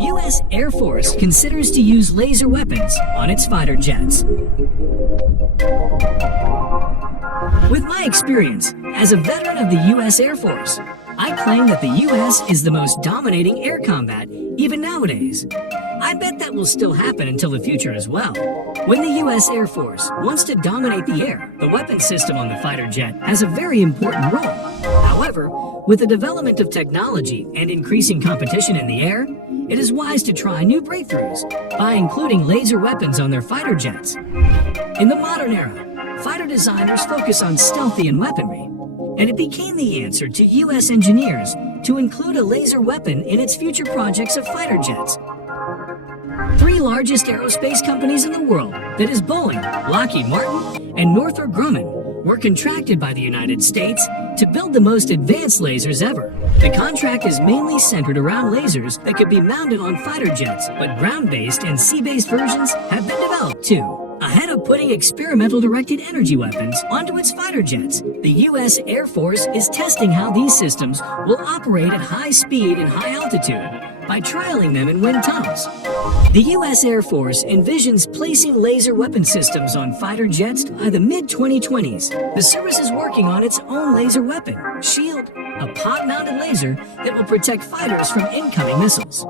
U.S. Air Force considers to use laser weapons on its fighter jets. With my experience as a veteran of the U.S. Air Force, I claim that the U.S. is the most dominating air combat, even nowadays. I bet that will still happen until the future as well. When the U.S. Air Force wants to dominate the air, the weapon system on the fighter jet has a very important role. However, with the development of technology and increasing competition in the air, it is wise to try new breakthroughs by including laser weapons on their fighter jets. In the modern era, fighter designers focus on stealthy and weaponry, and it became the answer to U.S. engineers to include a laser weapon in its future projects of fighter jets. Three largest aerospace companies in the world, that is Boeing, Lockheed Martin, and Northrop Grumman, were contracted by the United States to build the most advanced lasers ever. The contract is mainly centered around lasers that could be mounted on fighter jets, but ground-based and sea-based versions have been developed too. Ahead of putting experimental directed energy weapons onto its fighter jets, the U.S. Air Force is testing how these systems will operate at high speed and high altitude by trialing them in wind tunnels. The U.S. Air Force envisions placing laser weapon systems on fighter jets by the mid-2020s. The service is working on its own laser weapon, SHIELD, a pod-mounted laser that will protect fighters from incoming missiles.